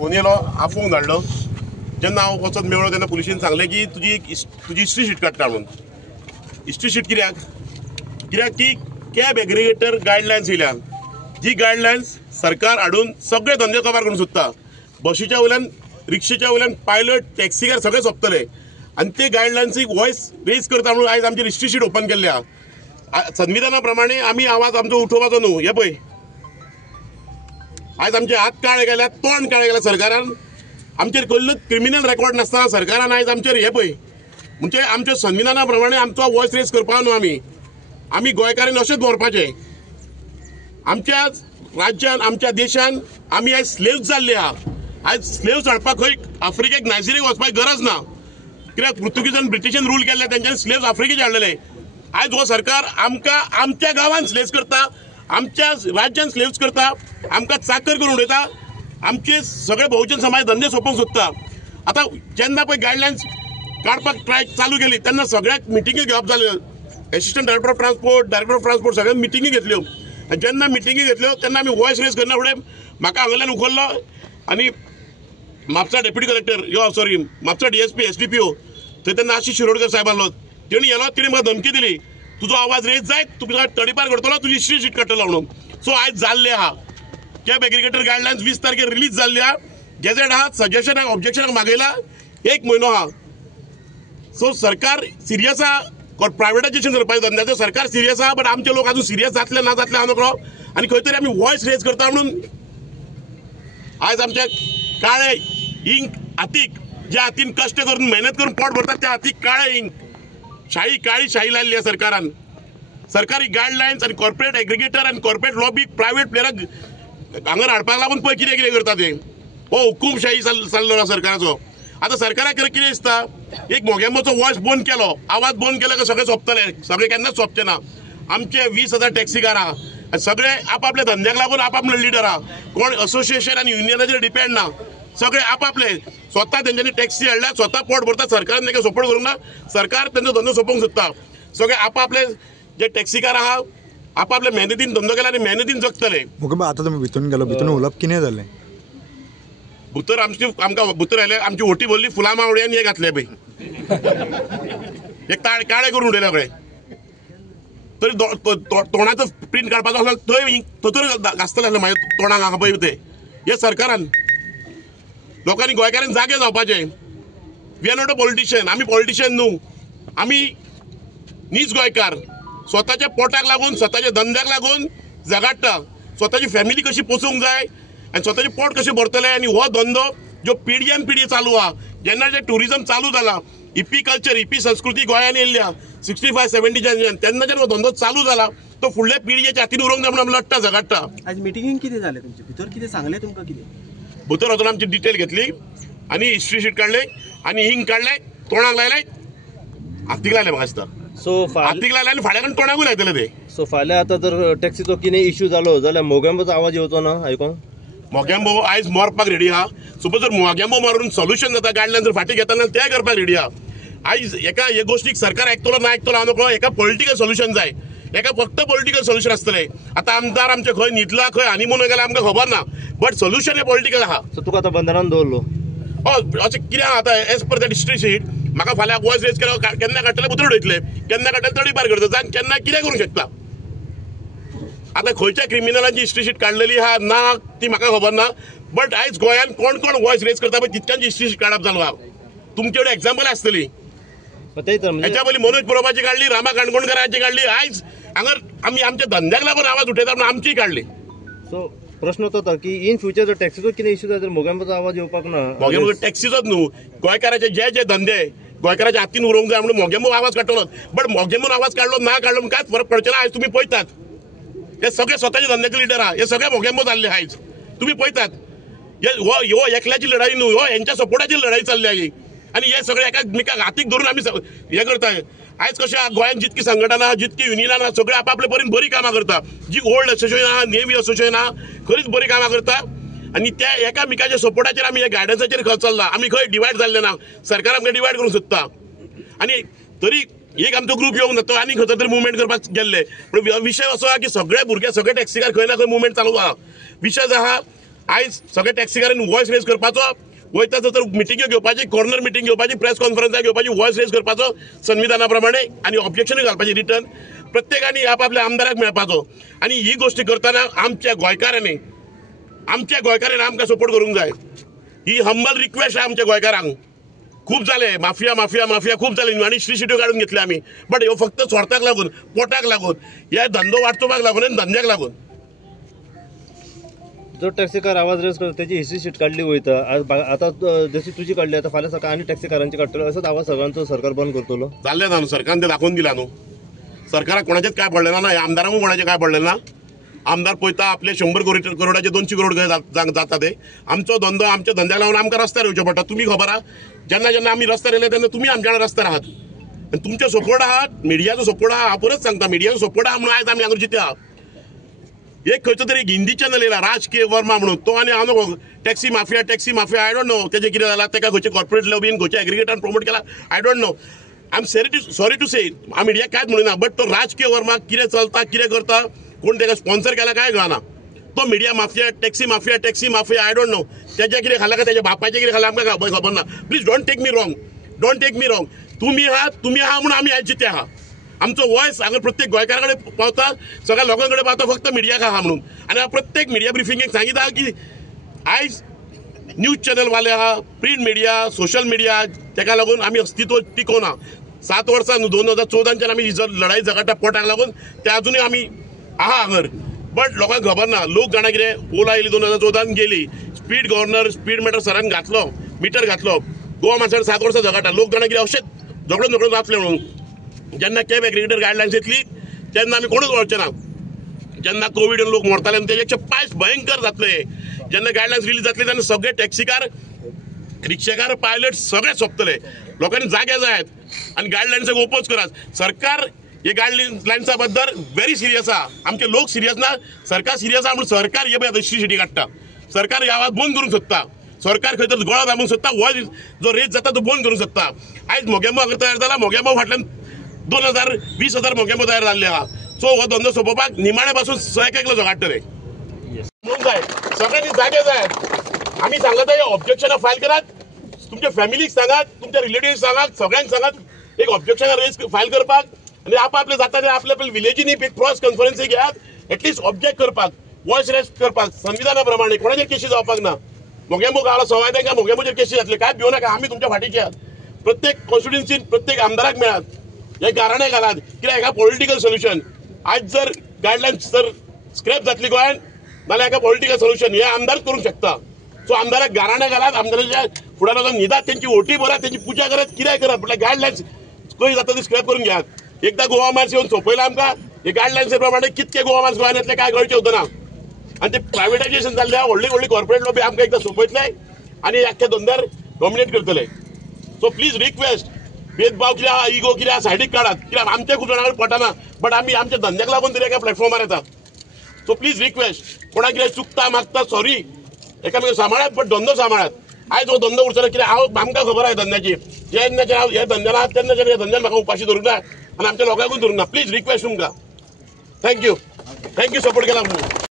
Phone yellow, हांव phone धाडलो. जेन्ना हांव वचत मेळ्ळो तेन्ना पुलिशेन सांगलें की तुजी हिस्ट्री शीट काडटा म्हणून. हिस्ट्री शीट कित्याक की कॅब एग्रिगेटर गायडलायन्स येयल्या. जी गायडलायन्स सरकार हाडून सगळे धंदे कवर करून सोदता. बशीच्या वयल्यान, रिक्षेच्या वयल्यान, पायलट, टॅक्सीकार सगळे सोंपतले. आनी ते गायडलायन्सीक वॉयस रेज करता म्हणून आयज आमची हिस्ट्री शीट ओपन केल्ल्या. संविधाना प्रमाणे आमी आवाज आमचो उठोवपाचो न्हू. हे पळय, आयज आमचे हात काळे गेल्या, तोंड काळे गेल्या सरकारान. आमचेर कसलो क्रिमिनल रेकॉर्ड नासतना सरकारान आयज आमचेर हे पळय, म्हणजे आमच्या संविधाना प्रमाणे आमचो वॉयस रेज करपाक न्हू. आमी गोंयकारांनी अशेंच दवरपाचे. आमच्या राज्यान, आमच्या देशान आमी आयज स्लेव्स जाल्ले आहा. आयज स्लेव्स हाडपाक खंय आफ्रिकेक, नायजेरियाक वचपाची गरज ना. कित्याक पुर्तुगीजान, ब्रिटिशान रूल केल्ले, तेंच्यांनी स्लेव्स आफ्रिकेचे हाडलेले. आयज हो सरकार आमकां आमच्या गांवांत स्लेव्स करता, आमच्या राज्यान स्लेव्स करता, आमकां चाकर करून उडयता. आमचे सगळे बहुजन समाज धंदे सोंपोवंक सोदता. आतां जेन्ना पळय गायडलायन्स काडपाक ट्राय चालू केली तेन्ना सगळ्याक मिटिंगी घेवप जाल्यो. एसिस्टंट डायरेक्टर ऑफ ट्रान्सपोर्ट सगळ्याक मिटिंगी घेतल्यो. जेन्ना मिटिंगी घेतल्यो तेन्ना आमी वॉयस रेज करना फुडें म्हाका हांगाल्यान उखल्लो आनी Mapusa deputy collector, Mapusa DSP, SDPO थंय तेन्ना आशिश शिरोडकर साहेब आसलो. तेणी येलो, तेणी म्हाका धमकी दिली, तुजो आवाज रेज जायत, तुका तडीपार करतलो, तुजी हिस्ट्री शीट काडटलो म्हणून. सो आयज जाल्ले आहा. कॅब एग्रिगेटर गायडलायन्स 20 तारखेर रिलीज जाल्ली आहा. गॅझेट आहा, सजेशनाक, ऑब्जेक्शनाक मागयला 1 म्हयनो आहा. सो सरकार सिरियस आहा. प्रायवेटायजेशन करपाचें धंद्याचो सरकार सिरियस आहा. बट आमचे लोक अजून सिरियस जातले ना जातले हांव नकळो. आनी खंय तरी आमी वॉयस रेज करता म्हणून आयज आमचे काळे इंक हातीक, ज्या हातीन कश्ट करून मेहनत करून पोट भरतात त्या हातीक काळे इंक, काळी शाही लायल्ली आहे सरकारान. सरकारी गायडलायन्स आनी कॉर्पोरेट एग्रिगेटर आनी कॉर्पोरेट लॉबी प्रायवेट प्लेयराक हांगर हाडपाक लागून पळय कितें करता ते. हो हुकूमशाही चल्लो ना सरकाराचो. आतां सरकाराक कितें दिसता, एक मोगेंबोचो वॉयस बंद केलो, आवाज बंद केलो काय सगळे सोंपतले. सगळे केन्नाच सोंपचे ना. आमचे 20,000 टॅक्सीकार आहा, सगळे आपापल्या धंद्याक लागून आपापले लिडर आहा. कोण असोसिएशन आनी युनियनाचेर डिपेंड ना. सगळे आपापले स्वता तेंच्यांनी टॅक्सी हाडल्या, स्वता पोट भरता. सरकारान तांकां सपोर्ट करूंक ना. सरकार तेंचो धंदो सोंपोवंक सोदता. सगळे आपापले जे टॅक्सीकार आहा आपापल्या मेहनतीन धंदो केला आनी मेहनतीन जगतले. आतां तुमी भितून गेलो, भितून उलोवप कितें जालें? भितर आमकां भितर आयले, आमची ओटी भरली, फुलां मावळी आनी हे घातले पळय, एक काळे करून उडयले पळय. तरी तोंडाचो प्रिंट काडपाचो आसलो थंय थंय घासतले आसले म्हाज्या तोंडाक हांगा पळय ते. हे सरकारान लोकांनी, गोंयकारांनी जागे जावपाचे. We are not a politician. आमी पॉलिटिशियन न्हू. आमी नीज गोंयकार. स्वताच्या पोटाक लागून, स्वताच्या धंद्याक लागून झगडटा. स्वताची फॅमिली कशी पोसोवंक जाय आनी स्वताचे पोट कशें भरतले. आनी हो धंदो जो पिढ्यान पिढी चालू आहा. जेन्ना जे टुरिजम चालू जाला, इपी कल्चर, इपी संस्कृती गोंयांत येयल्या 65-70च्यान, तेन्ना जेन्ना हो धंदो चालू जाला तो फुडल्या पिढयेच्या हातीन उरोवंक जाय म्हणून लढटा, झगडटा. आज मिटिंगेन कितें जालें तुमचे भितर? कितें सांगलें तुमकां? कितें भितर वचून आमची डिटेल घेतली आनी हिस्ट्री शीट काडले आनी हिंग काडले, तोंडाक लायले, हातीक लायले. म्हाका दिसता हातीक लायले आनी फाल्यां तोंडाकूय लायतले ते. सो फाल्यां आतां जर टॅक्सीचो कितें इश्यू जालो जाल्यार मोगेंबोचो आवाज येवचो ना आयकोंक? मोगेंबो आयज मरपाक रेडी आहा. सपोज जर मोगेंबो मारून सोल्युशन जाता, गायडलायन जर फाटी घेता जाल्यार ते करपाक रेडी आहा. आयज एका हे गोष्टीक सरकार आयकतलो ना आयकतलो हांव नकळो. एका पॉलिटिकल सोल्युशन जाय. एका फक्त पॉलिटिकल सोल्युशन आसतलें. आतां आमदार आमचे खंय न्हिदला, खंय हनीमून गेला आमकां खबर ना. बट सोल्युशन हे पॉलिटिकल आहा. सो तुका आतां बंधनान दवरलो? अशें कितें आहा आतां as per the history sheet म्हाका फाल्यां वॉयस रेज केलो, केन्ना काडटले भितर उडयतले, केन्ना काडटले तडीपार करता, आनी केन्ना कितें करूंक शकता. आतां खंयच्या क्रिमिनलांची हिस्ट्री शीट काडलेली आहा ना ती म्हाका खबर ना. बट आयज गोंयांत कोण कोण वॉयस रेज करता पळय तितक्यांची हिस्ट्री शीट काडप जालो आहा. तुमचे कडेन एक्झाम्पल आसतली. हेच्या पयलीं मनोज पुरोबाची काडली, रामा काणकोणकराची काडली. आयज हांगर आमी आमच्या धंद्याक लागून आवाज उठयता म्हणून आमची काडली. सो प्रश्न तो की इन फ्युचर जर टॅक्सीचो कितें इश्यू जाता मोगेंबोचो आवाज येवपाक ना. मोगेंबो टॅक्सीचोच न्हू, गोंयकाराचे जे धंदे गोंयकाराच्या हातीन उरोवंक जाय म्हणून मोगेंबो आवाज काडटलो. बट मोगेंबोन आवाज काडलो ना काडलो म्हणून कांयच फरक पडचे ना. आयज तुमी पळयतात हे सगळे स्वताचे धंद्याचे लिडर आहा. हे सगळे मोगेंबो जाल्ले आयज तुमी पळयतात. हो एकल्याची लढाई न्हू, हो हेंच्या सपोर्टाची लढाई चल्ली ही. आनी हे सगळे एकामेकाक हातीक धरून आमी हे करताय. आयज कशें आहा गोंयांत जितकी संघटना आहा, जितकी युनियन आहा, सगळे आपापले परीन बरी कामां करता. जी ओल्ड असोसिएशन आहा, नेवी असोसिएशन आहा, खरीच बरी कामां करता. आनी त्या एकामेकाच्या सपोर्टाचेर आमी हे गायडन्साचेर चल्ला. आमी खंय डिवायड जाल्ले ना. सरकार आमकां डिवायड करूंक सोदता. आनी तरी एक आमचो ग्रुप येवंक ना, तो आनी खंय तरी मुवमेंट करपाक गेल्ले. पूण विशय असो आहा की सगळे भुरगे, सगळे टॅक्सीकार खंय ना खंय मुवमेंट चालू आहा. विशय जो आहा आयज सगळे टॅक्सीकारांनी वॉयस रेज करपाचो, वयता तर मिटिंग्यो घेवपाची, कॉर्नर मिटिंग घेवपाची, प्रेस कॉन्फरन्सां घेवपाची, वॉयस रेज करपाचो संविधाना प्रमाणे आणि ऑब्जेक्शन घालपाची रिटर्न. प्रत्येकानी आपल्या आमदाराक मेळपाचो. आणि ही गोष्टी करतना आमच्या गोंयकारांनी आमकां सपोर्ट करूंक जाय. ही हंबल रिक्वेस्ट आहे आमच्या गोंयकारांक. खूप झाले माफिया माफिया माफिया खूप झाले आणि श्रीशिट्यो काढून घेतले आम्ही. बट ह्यो फक्त स्वार्थाक लागून, पोटाक लागून, ह्या धंदो वाडचोवपाक लागून आनी धंद्याक लागून. जो टॅक्सीकार आवाज रेस करता त्याची हिस्ट्री शीट काढली वयता. आता जशी तुझी काढली, आता फाल्यां सकाळ आणि टॅक्सीकारांची काडटलो असोच आवाज सगळ्यांचो सरकार बंद करतलो. जाल्लें ना न्हू, सरकारान ते दाखोवन दिला न्हू. सरकाराक कोणाचेच काय पडलें ना, आमदारांक कोणाचें काय पडलें ना. आमदार पळयता आपले 100 करोडाचे 200 करोड जाता ते. आमचो धंदो आमच्या धंद्याक लागून आमकां रस्त्यार येवचें पडटा. तुमी खबर आहा जेन्ना जेन्ना आमी रस्त्यार येयले तेन्ना तुमी आमच्या वांगडा रस्त्यार आहात. आनी तुमचो सपोर्ट आहा, मिडियाचो सपोर्ट आहा. हांव परत सांगता, मिडियाचो सपोर्ट आहा म्हणून आयज आमी हांगा जिते आहा. एक खंयचो तरी एक हिंदी चॅनल येयला राजकीय वर्मा म्हणून, तो आनी हांव नको taxi mafia I don't know तेजें कितें जालां, ताका खंयचे कॉर्पोरेट लॉबीन खंयचे एग्रिगेटान प्रमोट केला I don't know. I am sorry to say, हांव मिडिया कांयच म्हणना. बट तो राजकीय वर्मा कितें चलता, कितें करता, कोण ताका स्पॉन्सर केला काय कळना. तो media mafia taxi mafia I don't know. तेजें कितें खाला काय तेज्या बापाचें कितें खाला आमकां खबर ना. Please don't take me wrong. तुमी आहा म्हणून आमी आयज जिते आहा. आमचो वॉयस हांगा प्रत्येक गोंयकारा कडेन पावता, सगळ्या लोकां कडेन पावता, फक्त मिडियाक आहा म्हणून. आनी हांव प्रत्येक मिडिया ब्रिफिंगेक सांगिता की आयज न्यूज चॅनल वाले आहा, प्रिंट मिडिया, सोशल मिडिया, ताका लागून आमी अस्तित्व टिकोवना. 7 वर्सां 2014 आमी ही लढाई झगडटा पोटाक लागून, ते अजुनूय आमी आहा हांगर. बट लोकांक खबर ना. लोक जाणा कितें ओला येयली 2014 गेली, स्पीड गव्हर्नर स्पीड मिटर सरान घातलो, मिटर घातलो. गोवा माणसांनी 7 वर्सां झगडटा. लोक जाणा कितें अशेंच झगडून जातले म्हणून. जेन्ना कॅब एग्रिगेटर गायडलायन्स येतली तेन्ना आमी कोणूच वळचे ना. जेन्ना कोविड लोक मरताले तेजेपेक्षा पायस भयंकर जातले. जेन्ना गायडलायन्स रिलीज जातले तेन्ना सगळे टॅक्सीकार, रिक्षाकार, पायलट सगळे सोंपतले. लोकांनी जागे जायत आनी गायडलायन्साक ओपोज करात. सरकार हे गायडलायन्सा बद्दल व्हेरी सिरियस आहा. आमचे लोक सिरियस ना, सरकार सिरियस आहा म्हणून सरकार हे पळय शिटी काडटा. सरकार हे आवाज बंद करूंक सोदता. सरकार खंय तर गोळा दाबूंक सोदता. वॉयस जो रेज जाता तो बंद करूंक सोदता. आयज मोगेंबो हांगा तयार जाला. मोगेंबो फाटल्यान 20,000-20,000 मोगेंबो तयार जाल्ले आहा. सो हो धंदो सोंपोवपाक निमाणे पासून एकलो झगडटले म्हणून जाय. सगळ्यांनी जागे जायात. आमी सांगता हे ऑब्जेक्शनां फायल करात. तुमच्या फॅमिलीक सांगात, तुमच्या रिलेटिव्ह सांगात, सगळ्यांक सांगात एक ऑब्जेक्शनां रेज फायल करपाक. आनी आपले जाता ते आपल्या विलेजींनी एक क्रॉस कॉन्फरन्सी घेयात. एटलिस्ट ऑब्जेक्ट करपाक, वॉयस रेज करपाक संविधाना प्रमाणे. कोणाचेर केशी जावपाक ना. मोगेंबो गावाला सवाय तांकां मोगेंबोचेर केशी जातले. काय भिवू नाका, आमी तुमच्या फाटीचे आहात. प्रत्येक कॉन्स्टिट्युन्सीन प्रत्येक आमदाराक मेळात, हे गाराणे घालात. कित्याक हेका पॉलिटिकल सोल्युशन. आज जर गायडलायन्स जर स्क्रॅप जातली गोंयान नाल्यार हेका पॉलिटिकल सोल्युशन हे आमदार करूंक शकता. सो आमदाराक गाराणे घालात, आमदाराच्या फुडार वचून न्हिदात, तेंची ओटी भरात, तेंची पुजा करात, कितें करात. म्हटल्यार गायडलायन्स खंय जाता ती स्क्रॅप करून घेयात. एकदा गोवा मार्स येवन सोंपयला आमकां. हे गायडलायन्स प्रमाणे कितके गोवा मार्स गोंयान येतले काय कळचें उरना. आनी ते प्रायवेटायजेशन जाल्ल्या व्हडली कॉर्पोरेट लॉबी आमकां एकदां सोंपयतले आनी आख्या धंद्यार डॉमिनेट करतले. सो प्लीज रिक्वेस्ट, भेदभाव कितें आहा, इगो कितें आहा सायडीक काडात. कित्याक आमच्या खूब जाणांकडे पटना. बट आमी आमच्या धंद्याक लागून तरी एका प्लॅटफॉर्मार येता. सो प्लीज रिक्वेस्ट, कोणाक कितें चुकता मागता सॉरी, एकामेकांक सांबाळात बट धंदो सांबाळात. आयज हो धंदो उरचलो कित्याक आमकां खबर आहा धंद्याची. जेन्नाचेर हांव ह्या धंद्यान आहात तेन्नाचेर ह्या धंद्यान म्हाका उपाशी धरूंक ना आनी आमच्या लोकांकूय धरूंक ना. प्लीज रिक्वेस्ट तुमकां. थँक्यू सपोर्ट केला म्हणून.